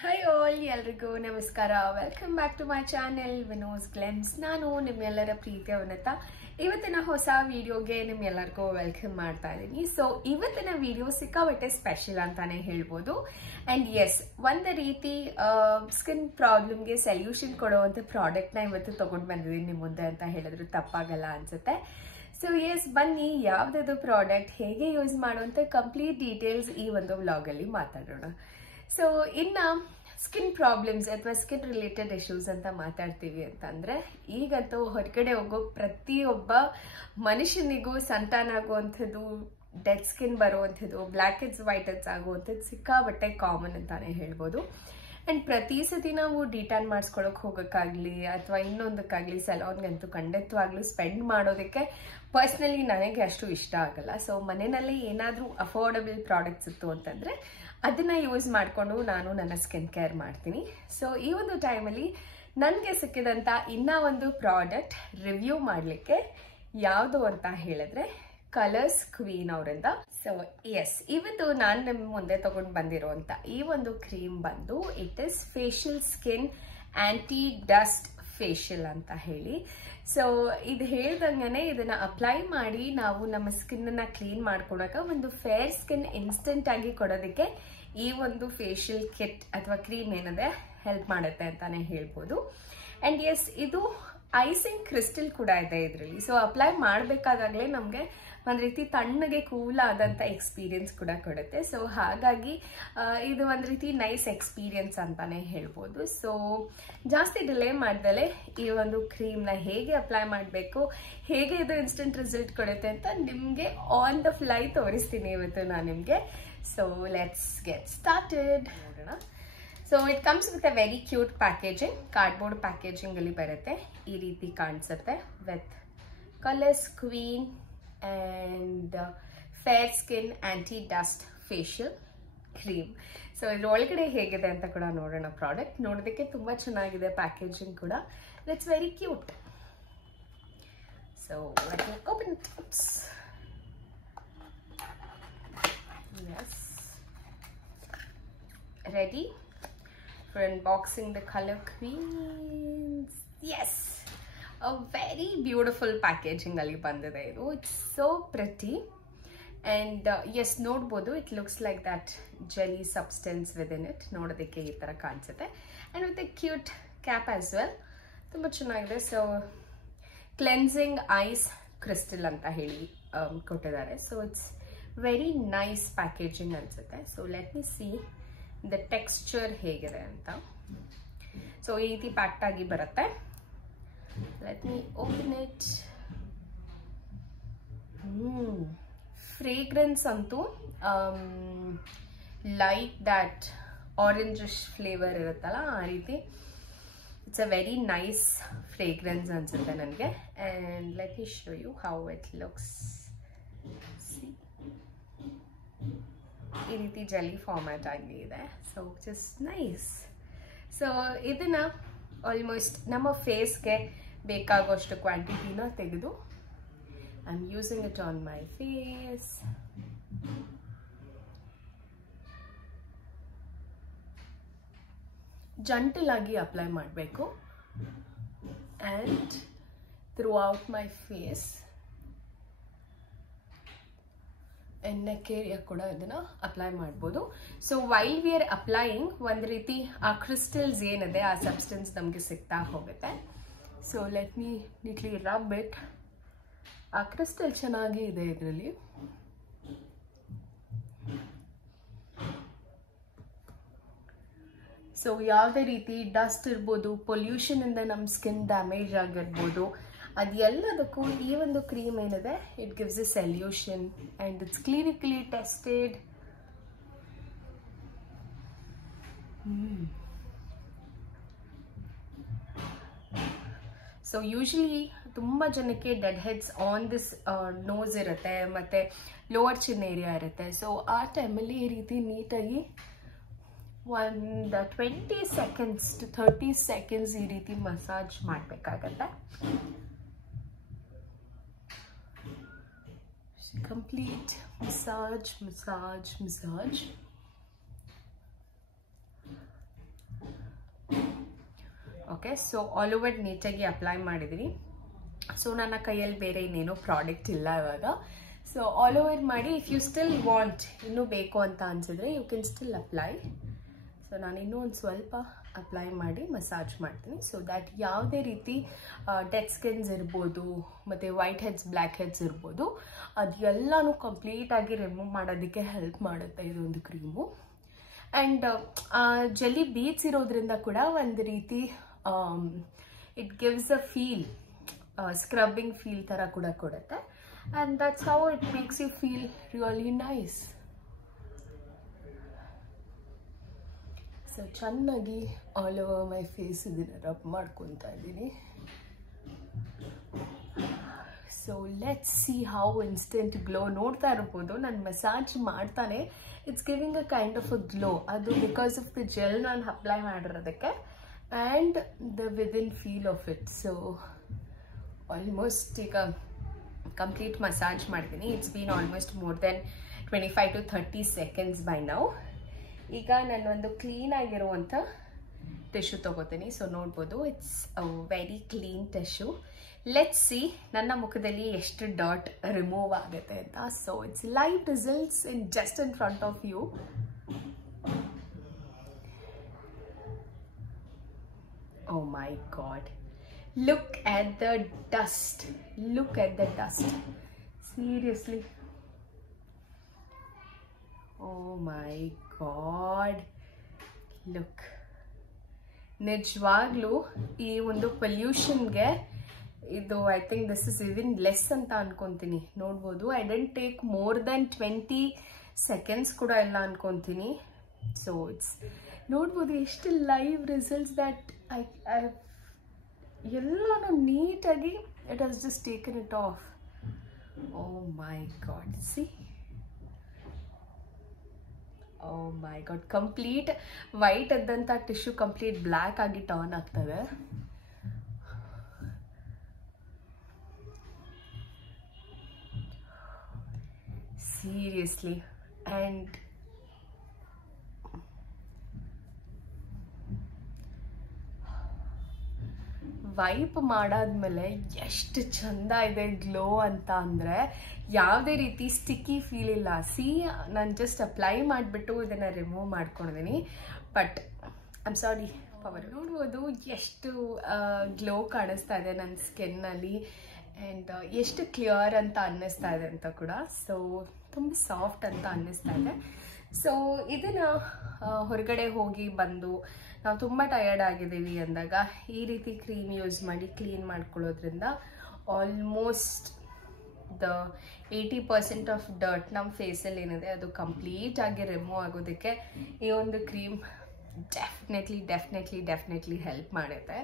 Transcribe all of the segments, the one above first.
Hi all, ಎಲ್ರಿಗೂ ನಮಸ್ಕಾರ. Welcome back to my channel Vino's glance. ನಾನು ನಿಮ್ಮೆಲ್ಲರ ಪ್ರೀತಿಯ ವನತ. ಇವತ್ತಿನ ಹೊಸ ವಿಡಿಯೋಗೆ ನಿಮ್ಮೆಲ್ಲರಿಗೂ ವೆಲ್ಕಮ್ ಮಾಡ್ತಾ ಇದ್ದೀನಿ. ಸೊ ಇವತ್ತಿನ ವಿಡಿಯೋ ಸಿಕ್ಕಾಪಟ್ಟೆ ಸ್ಪೆಷಲ್ ಅಂತಾನೆ ಹೇಳ್ಬೋದು. ಅಂಡ್ ಎಸ್, ಒಂದು ರೀತಿ ಸ್ಕಿನ್ ಪ್ರಾಬ್ಲಮ್ಗೆ ಸೊಲ್ಯೂಷನ್ ಕೊಡುವಂಥ ಪ್ರಾಡಕ್ಟ್ನ ಇವತ್ತು ತಗೊಂಡು ಬಂದಿದ್ದೀನಿ ನಿಮ್ಮ ಮುಂದೆ ಅಂತ ಹೇಳಿದ್ರು ತಪ್ಪಾಗಲ್ಲ ಅನ್ಸುತ್ತೆ. ಸೊ ಎಸ್, ಬನ್ನಿ ಯಾವುದಾದ್ರು ಪ್ರಾಡಕ್ಟ್ ಹೇಗೆ ಯೂಸ್ ಮಾಡುವಂಥ ಕಂಪ್ಲೀಟ್ ಡೀಟೇಲ್ಸ್ ಈ ಒಂದು ವ್ಲಾಗಲ್ಲಿ ಮಾತಾಡೋಣ. ಸೊ ಇನ್ನು ಸ್ಕಿನ್ ಪ್ರಾಬ್ಲಮ್ಸ್ ಅಥವಾ ಸ್ಕಿನ್ ರಿಲೇಟೆಡ್ ಇಶ್ಯೂಸ್ ಅಂತ ಮಾತಾಡ್ತೀವಿ ಅಂತಂದರೆ, ಈಗಂತೂ ಹೊರಗಡೆ ಹೋಗೋ ಪ್ರತಿಯೊಬ್ಬ ಮನುಷ್ಯನಿಗೂ ಸಂತಾನ ಆಗುವಂಥದ್ದು, ಡೆಡ್ ಸ್ಕಿನ್ ಬರುವಂಥದ್ದು, ಬ್ಲ್ಯಾಕ್ ಹೆಡ್ಸ್ ವೈಟ್ ಹೆಡ್ಸ್ ಆಗುವಂಥದ್ದು ಸಿಕ್ಕಾಬಟ್ಟೆ ಕಾಮನ್ ಅಂತಾನೆ ಹೇಳ್ಬೋದು. ಆ್ಯಂಡ್ ಪ್ರತಿ ಸತಿ ನಾವು ಡಿಟ್ಯಾನ್ ಮಾಡಿಸ್ಕೊಳಕ್ಕೆ ಹೋಗೋಕ್ಕಾಗಲಿ ಅಥವಾ ಇನ್ನೊಂದಕ್ಕಾಗಲಿ ಸಲೂನ್ಗಂತೂ ಖಂಡಿತವಾಗ್ಲೂ ಸ್ಪೆಂಡ್ ಮಾಡೋದಕ್ಕೆ ಪರ್ಸ್ನಲಿ ನನಗೆ ಅಷ್ಟು ಇಷ್ಟ ಆಗಲ್ಲ. ಸೊ ಮನೆಯಲ್ಲಿ ಏನಾದರೂ ಅಫೋರ್ಡಬಲ್ ಪ್ರಾಡಕ್ಟ್ಸ್ ಇತ್ತು ಅಂತಂದರೆ ಅದನ್ನು ಯೂಸ್ ಮಾಡಿಕೊಂಡು ನಾನು ನನ್ನ ಸ್ಕಿನ್ ಕೇರ್ ಮಾಡ್ತೀನಿ. ಸೊ ಈ ಒಂದು ಟೈಮಲ್ಲಿ ನನಗೆ ಸಿಕ್ಕಿದಂಥ ಇನ್ನೂ ಒಂದು ಪ್ರಾಡಕ್ಟ್ ರಿವ್ಯೂ ಮಾಡಲಿಕ್ಕೆ ಯಾವುದು ಅಂತ ಹೇಳಿದ್ರೆ ಕಲರ್ಸ್ ಕ್ವೀನ್ ಅವರಿಂದ. ಸೊ ಎಸ್, ಇವತ್ತು ನಾನು ನಿಮ್ಮ ಮುಂದೆ ತಗೊಂಡು ಬಂದಿರುವಂಥ ಈ ಒಂದು ಕ್ರೀಮ್ ಬಂದು it is facial skin anti dust facial ಅಂತ ಹೇಳಿ. ಸೊ ಇದು ಹೇಳ್ದಂಗೆ ಇದನ್ನ ಅಪ್ಲೈ ಮಾಡಿ ನಾವು ನಮ್ಮ ಸ್ಕಿನ್ನ ಕ್ಲೀನ್ ಮಾಡ್ಕೊಳಕ ಒಂದು ಫೇರ್ ಸ್ಕಿನ್ ಇನ್ಸ್ಟೆಂಟ್ ಆಗಿ ಕೊಡೋದಕ್ಕೆ ಈ ಒಂದು ಫೇಶಿಯಲ್ ಕಿಟ್ ಅಥವಾ ಕ್ರೀಮ್ ಏನಿದೆ ಹೆಲ್ಪ್ ಮಾಡುತ್ತೆ ಅಂತಾನೆ ಹೇಳ್ಬೋದು. ಅಂಡ್ ಎಸ್, ಇದು ಐಸಿಂಗ್ ಕ್ರಿಸ್ಟಲ್ ಕೂಡ ಇದೆ ಇದರಲ್ಲಿ. ಸೊ ಅಪ್ಲೈ ಮಾಡಬೇಕಾದಾಗಲೇ ನಮಗೆ ಒಂದು ರೀತಿ ತಣ್ಣಗೆ ಕೂಲ್ ಆದಂಥ ಎಕ್ಸ್ಪೀರಿಯನ್ಸ್ ಕೂಡ ಕೊಡುತ್ತೆ. ಸೊ ಹಾಗಾಗಿ ಇದು ಒಂದು ರೀತಿ ನೈಸ್ ಎಕ್ಸ್ಪೀರಿಯನ್ಸ್ ಅಂತಾನೆ ಹೇಳ್ಬೋದು. ಸೊ ಜಾಸ್ತಿ ಡಿಲೇ ಮಾಡ್ದಲೇ ಈ ಒಂದು ಕ್ರೀಮ್ನ ಹೇಗೆ ಅಪ್ಲೈ ಮಾಡಬೇಕು, ಹೇಗೆ ಇದು ಇನ್ಸ್ಟೆಂಟ್ ರಿಸಲ್ಟ್ ಕೊಡುತ್ತೆ ಅಂತ ನಿಮಗೆ ಆನ್ ದ ಫ್ಲೈ ತೋರಿಸ್ತೀನಿ ಇವತ್ತು ನಾನು ನಿಮಗೆ. So let's get started. ನೋಡೋಣ. So it comes with a very cute packaging. Cardboard packaging ಅಲ್ಲಿ ಬರುತ್ತೆ, ಈ ರೀತಿ ಕಾಣಿಸುತ್ತೆ. With Colors Queen and fair skin anti dust facial cream. So ಇದ್ರೊಳಗಡೆ ಹೇಗಿದೆ ಅಂತ ಕೂಡ ನೋಡೋಣ. ಪ್ರಾಡಕ್ಟ್ ನೋಡೋದಕ್ಕೆ ತುಂಬ ಚೆನ್ನಾಗಿದೆ, ಪ್ಯಾಕೇಜಿಂಗ್ ಕೂಡ it's very cute. So let me open it. Yes, ready for unboxing the color queens. Yes, a very beautiful packaging ali bandide idu. It's so pretty and yes, nodbodu it looks like that jelly substance within it. Nodadikke ee tara kaansutte and with a cute cap as well. Tumba chennagide. So cleansing ice crystal anta heli kottidare. So it's very nice packaging ಅನ್ಸುತ್ತೆ. So let me see the texture ಹೇಗಿದೆ ಅಂತ. So ಈ ರೀತಿ packed ಆಗಿ ಬರುತ್ತೆ. Let me open it. Fragrance ಅಂತೂ like that orangish flavour ಇರುತ್ತಲ್ಲ ಆ ರೀತಿ. It's a very nice fragrance ಅನ್ಸುತ್ತೆ ನನಗೆ. And let me show you how it looks. ಈ ರೀತಿ ಜೆಲ್ಲಿ ಫಾರ್ಮ್ಯಾಟ್ ಆಗಿ ಇದೆ. So just nice. ಸೊ ಇದನ್ನ ಆಲ್ಮೋಸ್ಟ್ ನಮ್ಮ ಫೇಸ್ಗೆ ಬೇಕಾಗುವಷ್ಟು ಕ್ವಾಂಟಿಟಿನ ತೆಗೆದು I am using it on my face. Gentle ಆಗಿ ಅಪ್ಲೈ ಮಾಡಬೇಕು and throughout my face. Neck area ಕೂಡ ಇದನ್ನ ಅಪ್ಲೈ ಮಾಡ್ಬೋದು. So while we are applying ಒಂದು ರೀತಿ ಆ ಕ್ರಿಸ್ಟಲ್ಸ್ ಏನಿದೆ ಆ ಸಬ್ಸ್ಟೆನ್ಸ್ ನಮಗೆ ಸಿಗ್ತಾ ಹೋಗುತ್ತೆ. So let me neatly rub it. ಆ ಕ್ರಿಸ್ಟಲ್ ಚೆನ್ನಾಗಿ ಇದೆ ಇದರಲ್ಲಿ. ಸೊ ಯಾವುದೇ ರೀತಿ ಡಸ್ಟ್ ಇರ್ಬೋದು, ಪೊಲ್ಯೂಷನ್ ಇಂದ ನಮ್ಮ ಸ್ಕಿನ್ ಡ್ಯಾಮೇಜ್ ಆಗಿರ್ಬೋದು, ಅದೆಲ್ಲದಕ್ಕೂ ಈ ಒಂದು ಕ್ರೀಮ್ ಏನಿದೆ it gives a solution and it's clinically tested. So usually ತುಂಬ ಜನಕ್ಕೆ dead heads on this nose ಇರುತ್ತೆ ಮತ್ತು ಲೋವರ್ ಚಿನ್ ಏರಿಯಾ ಇರುತ್ತೆ. ಸೊ ಆ ಟೈಮಲ್ಲಿ ಈ ರೀತಿ ನೀಟಾಗಿ ಒಂದು 20 ಸೆಕೆಂಡ್ಸ್ to 30 ಸೆಕೆಂಡ್ಸ್ ಈ ರೀತಿ ಮಸಾಜ್ ಮಾಡಬೇಕಾಗತ್ತೆ. Complete massage. Okay, so all over ನೀಟಾಗಿ ಅಪ್ಲೈ ಮಾಡಿದ್ದೀನಿ. ಸೊ ನನ್ನ ಕೈಯಲ್ಲಿ ಬೇರೆ ಇನ್ನೇನೋ ಪ್ರಾಡಕ್ಟ್ ಇಲ್ಲ ಇವಾಗ. ಸೊ ಆಲ್ ಓವರ್ ಮಾಡಿ, ಇಫ್ ಯು ಸ್ಟಿಲ್ ವಾಂಟ್, ಇನ್ನೂ ಬೇಕು ಅಂತ ಅನ್ಸಿದ್ರೆ you can still apply. So ನಾನು ಇನ್ನೂ ಒಂದು ಸ್ವಲ್ಪ ಅಪ್ಲೈ ಮಾಡಿ ಮಸಾಜ್ ಮಾಡ್ತೀನಿ, ಸೊ ದ್ಯಾಟ್ ಯಾವುದೇ ರೀತಿ ಡೆಡ್ ಸ್ಕಿನ್ಸ್ ಇರ್ಬೋದು ಮತ್ತು ವೈಟ್ ಹೆಡ್ಸ್, ಬ್ಲ್ಯಾಕ್ ಹೆಡ್ಸ್ ಇರ್ಬೋದು, ಅದೆಲ್ಲನೂ ಕಂಪ್ಲೀಟಾಗಿ ರಿಮೂವ್ ಮಾಡೋದಕ್ಕೆ ಹೆಲ್ಪ್ ಮಾಡುತ್ತೆ ಇದೊಂದು ಕ್ರೀಮು. ಆ್ಯಂಡ್ ಜೆಲ್ಲಿ ಬೀಡ್ಸ್ ಇರೋದ್ರಿಂದ ಕೂಡ ಒಂದು ರೀತಿ it gives a feel, scrubbing feel ಥರ ಕೂಡ ಕೊಡುತ್ತೆ. And that's how it makes you feel really nice. So ಚೆನ್ನಾಗಿ ಆಲ್ ಓವರ್ ಮೈ ಫೇಸ್ ಇದನ್ನು ರಬ್ ಮಾಡ್ಕೊತಾ ಇದ್ದೀನಿ. So let's see how instant glow. ನೋಡ್ತಾ ಇರ್ಬೋದು ನಾನು ಮಸಾಜ್ ಮಾಡ್ತಾನೆ it's giving a kind of a glow. ಅದು ಬಿಕಾಸ್ ಆಫ್ ದ ಜೆಲ್ ನಾನು ಅಪ್ಲೈ ಮಾಡಿರೋದಕ್ಕೆ and the within feel of it. So almost ಈಗ ಕಂಪ್ಲೀಟ್ ಮಸಾಜ್ ಮಾಡಿದ್ದೀನಿ. It's been almost more than 25 to 30 seconds by now. ಈಗ ನಾನೊಂದು clean ಆಗಿರುವಂಥ tissue ತೊಗೋತೀನಿ. So ನೋಡ್ಬೋದು it's a very clean tissue. Let's see ನನ್ನ ಮುಖದಲ್ಲಿ ಎಷ್ಟು ಡಾಟ್ ರಿಮೂವ್ ಆಗುತ್ತೆ ಅಂತ. So it's live results in just in front of you. Oh my god, look at the dust, look at the dust, seriously. Oh my god, look. ನಿಜವಾಗ್ಲೂ ಈ ಒಂದು ಪೊಲ್ಯೂಷನ್ಗೆ ಇದು I think this is even less ಅಂತ ಅನ್ಕೊಂತೀನಿ. ನೋಡ್ಬೋದು I dent take more than 20 seconds ಕೂಡ ಇಲ್ಲ ಅನ್ಕೊಂತೀನಿ. ಸೊ ಇಟ್ಸ್ ನೋಡ್ಬೋದು ಎಷ್ಟು ಲೈವ್ ರಿಸಲ್ಟ್ಸ್ ದಟ್ ಐ ಎಲ್ಲನೂ ನೀಟಾಗಿ it has just taken it off. Oh my god, see, oh my god, complete white ಆದಂಥ ಟಿಶ್ಯೂ ಕಂಪ್ಲೀಟ್ ಬ್ಲ್ಯಾಕ್ ಆಗಿ ಟರ್ನ್ ಆಗ್ತದೆ. ಸೀರಿಯಸ್ಲಿ. ಆ್ಯಂಡ್ ವೈಪ್ ಮಾಡಾದ್ಮೇಲೆ ಎಷ್ಟು ಚಂದ ಇದೆ ಗ್ಲೋ ಅಂತ ಅಂದರೆ ಯಾವುದೇ ರೀತಿ ಸ್ಟಿಕ್ಕಿ ಫೀಲ್ ಇಲ್ಲ. ಸಿ, ನಾನು ಜಸ್ಟ್ ಅಪ್ಲೈ ಮಾಡಿಬಿಟ್ಟು ಇದನ್ನು ರಿಮೂವ್ ಮಾಡ್ಕೊಂಡಿದ್ದೀನಿ. But I am sorry power. ನೋಡ್ಬೋದು ಎಷ್ಟು ಗ್ಲೋ ಕಾಣಿಸ್ತಾ ಇದೆ ನನ್ನ ಸ್ಕಿನ್ನಲ್ಲಿ ಆ್ಯಂಡ್ ಎಷ್ಟು ಕ್ಲಿಯರ್ ಅಂತ ಅನ್ನಿಸ್ತಾ ಇದೆ ಅಂತ ಕೂಡ. ಸೊ ತುಂಬ ಸಾಫ್ಟ್ ಅಂತ ಅನ್ನಿಸ್ತಾ ಇದೆ. ಸೊ ಇದನ್ನು ಹೊರಗಡೆ ಹೋಗಿ ಬಂದು ನಾವು ತುಂಬ ಟಯರ್ಡ್ ಆಗಿದ್ದೀವಿ ಅಂದಾಗ ಈ ರೀತಿ ಕ್ರೀಮ್ ಯೂಸ್ ಮಾಡಿ ಕ್ಲೀನ್ ಮಾಡ್ಕೊಳ್ಳೋದ್ರಿಂದ ಆಲ್ಮೋಸ್ಟ್ ದ 80% ಆಫ್ ಡರ್ಟ್ ನಮ್ಮ ಫೇಸಲ್ಲಿ ಏನಿದೆ ಅದು ಕಂಪ್ಲೀಟ್ ಆಗಿ ರಿಮೂವ್ ಆಗೋದಕ್ಕೆ ಈ ಒಂದು ಕ್ರೀಮ್ ಡೆಫಿನೆಟ್ಲಿ ಹೆಲ್ಪ್ ಮಾಡುತ್ತೆ.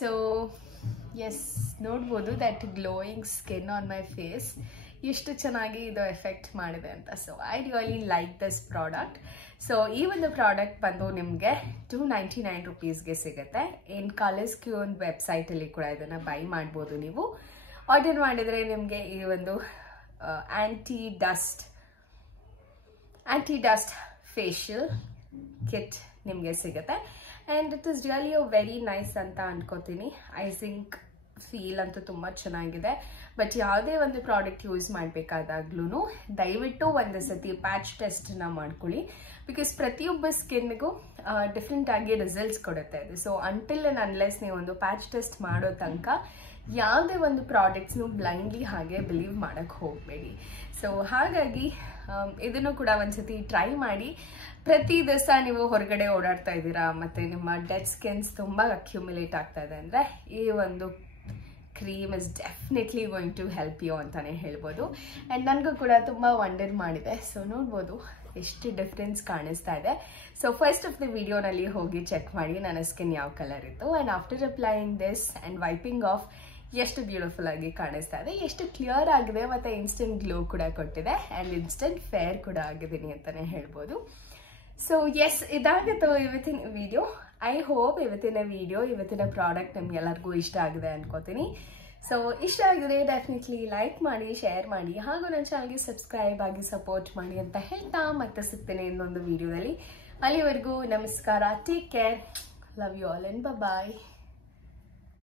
ಸೊ ಎಸ್, ನೋಡ್ಬೋದು that glowing skin on my face ಎಷ್ಟು ಚೆನ್ನಾಗಿ ಇದು ಎಫೆಕ್ಟ್ ಮಾಡಿದೆ ಅಂತ. So I really like this product. So ಈ ಒಂದು ಪ್ರಾಡಕ್ಟ್ ಬಂದು ನಿಮಗೆ 299 rupeesಗೆ ಸಿಗುತ್ತೆ. ಇನ್ ಕಲರ್ಸ್ ಕ್ಯೂನ್ ವೆಬ್ಸೈಟಲ್ಲಿ ಕೂಡ ಇದನ್ನು ಬೈ ಮಾಡ್ಬೋದು. ನೀವು ಆರ್ಡರ್ ಮಾಡಿದರೆ ನಿಮಗೆ ಈ ಒಂದು ಆ್ಯಂಟಿ ಡಸ್ಟ್ ಫೇಶಿಯಲ್ ಕಿಟ್ ನಿಮಗೆ ಸಿಗುತ್ತೆ. And it is really a very nice ಅಂತ ಅನ್ಕೋತೀನಿ. ಐಸಿಂಗ್ ಫೀಲ್ ಅಂತೂ ತುಂಬ ಚೆನ್ನಾಗಿದೆ. ಬಟ್ ಯಾವುದೇ ಒಂದು ಪ್ರಾಡಕ್ಟ್ ಯೂಸ್ ಮಾಡಬೇಕಾದಾಗ್ಲೂ ದಯವಿಟ್ಟು ಒಂದು ಸತಿ ಪ್ಯಾಚ್ ಟೆಸ್ಟನ್ನ ಮಾಡ್ಕೊಳ್ಳಿ. ಬಿಕಾಸ್ ಪ್ರತಿಯೊಬ್ಬ ಸ್ಕಿನ್ನಿಗೂ ಡಿಫ್ರೆಂಟ್ ಆಗಿ ರಿಸಲ್ಟ್ಸ್ ಕೊಡುತ್ತೆ ಅದು. ಸೊ ಅಂಟಿಲ್ ಆ್ಯಂಡ್ ಅನ್ಲೆಸ್ ನೀವು ಒಂದು ಪ್ಯಾಚ್ ಟೆಸ್ಟ್ ಮಾಡೋ ತನಕ ಯಾವುದೇ ಒಂದು ಪ್ರಾಡಕ್ಟ್ಸ್ನು ಬ್ಲೈಂಡ್ಲಿ ಹಾಗೆ ಬಿಲೀವ್ ಮಾಡೋಕ್ಕೆ ಹೋಗಬೇಡಿ. ಸೊ ಹಾಗಾಗಿ ಇದನ್ನು ಕೂಡ ಒಂದ್ಸತಿ ಟ್ರೈ ಮಾಡಿ. ಪ್ರತಿ ದಿವಸ ನೀವು ಹೊರಗಡೆ ಓಡಾಡ್ತಾ ಇದ್ದೀರಾ ಮತ್ತು ನಿಮ್ಮ ಡೆಡ್ ಸ್ಕಿನ್ಸ್ ತುಂಬ ಅಕ್ಯುಮುಲೇಟ್ ಆಗ್ತಾ ಇದೆ ಅಂದರೆ ಈ ಒಂದು cream is definitely going to help you ಅಂತಲೇ ಹೇಳ್ಬೋದು. ಆ್ಯಂಡ್ ನನಗೂ ಕೂಡ ತುಂಬ ವಂಡರ್ ಮಾಡಿದೆ. ಸೊ ನೋಡ್ಬೋದು ಎಷ್ಟು ಡಿಫ್ರೆನ್ಸ್ ಕಾಣಿಸ್ತಾ ಇದೆ. ಸೊ ಫಸ್ಟ್ ಆಫ್ ದ ವಿಡಿಯೋನಲ್ಲಿ ಹೋಗಿ ಚೆಕ್ ಮಾಡಿ ನನ್ನ ಸ್ಕಿನ್ ಯಾವ ಕಲರ್ ಇತ್ತು. And after applying this and wiping of ಎಷ್ಟು ಬ್ಯೂಟಿಫುಲ್ ಆಗಿ ಕಾಣಿಸ್ತಾ ಇದೆ, ಎಷ್ಟು ಕ್ಲಿಯರ್ ಆಗಿದೆ ಮತ್ತು ಇನ್ಸ್ಟೆಂಟ್ ಗ್ಲೋ ಕೂಡ ಕೊಟ್ಟಿದೆ ಆ್ಯಂಡ್ ಇನ್ಸ್ಟೆಂಟ್ ಫೇರ್ ಕೂಡ ಆಗಿದ್ದೀನಿ ಅಂತಲೇ ಹೇಳ್ಬೋದು. ಸೊ ಎಸ್, ಇದಾಗಿತ್ತು ಇವತ್ತಿನ ವಿಡಿಯೋ. ಐ ಹೋಪ್ ಇವತ್ತಿನ ಪ್ರಾಡಕ್ಟ್ ನಿಮ್ಗೆಲ್ಲರಿಗೂ ಇಷ್ಟ ಆಗಿದೆ ಅನ್ಕೋತೀನಿ. ಸೊ ಇಷ್ಟ ಆಗಿದ್ರೆ ಡೆಫಿನೆಟ್ಲಿ ಲೈಕ್ ಮಾಡಿ, ಶೇರ್ ಮಾಡಿ, ಹಾಗೂ ನನ್ನ ಚಾನಲ್ಗೆ ಸಬ್ಸ್ಕ್ರೈಬ್ ಆಗಿ ಸಪೋರ್ಟ್ ಮಾಡಿ ಅಂತ ಹೇಳ್ತಾ ಮತ್ತೆ ಸಿಗ್ತೇನೆ ಇನ್ನೊಂದು ವಿಡಿಯೋದಲ್ಲಿ. ಅಲ್ಲಿವರೆಗೂ ನಮಸ್ಕಾರ, take care, love you all and bye.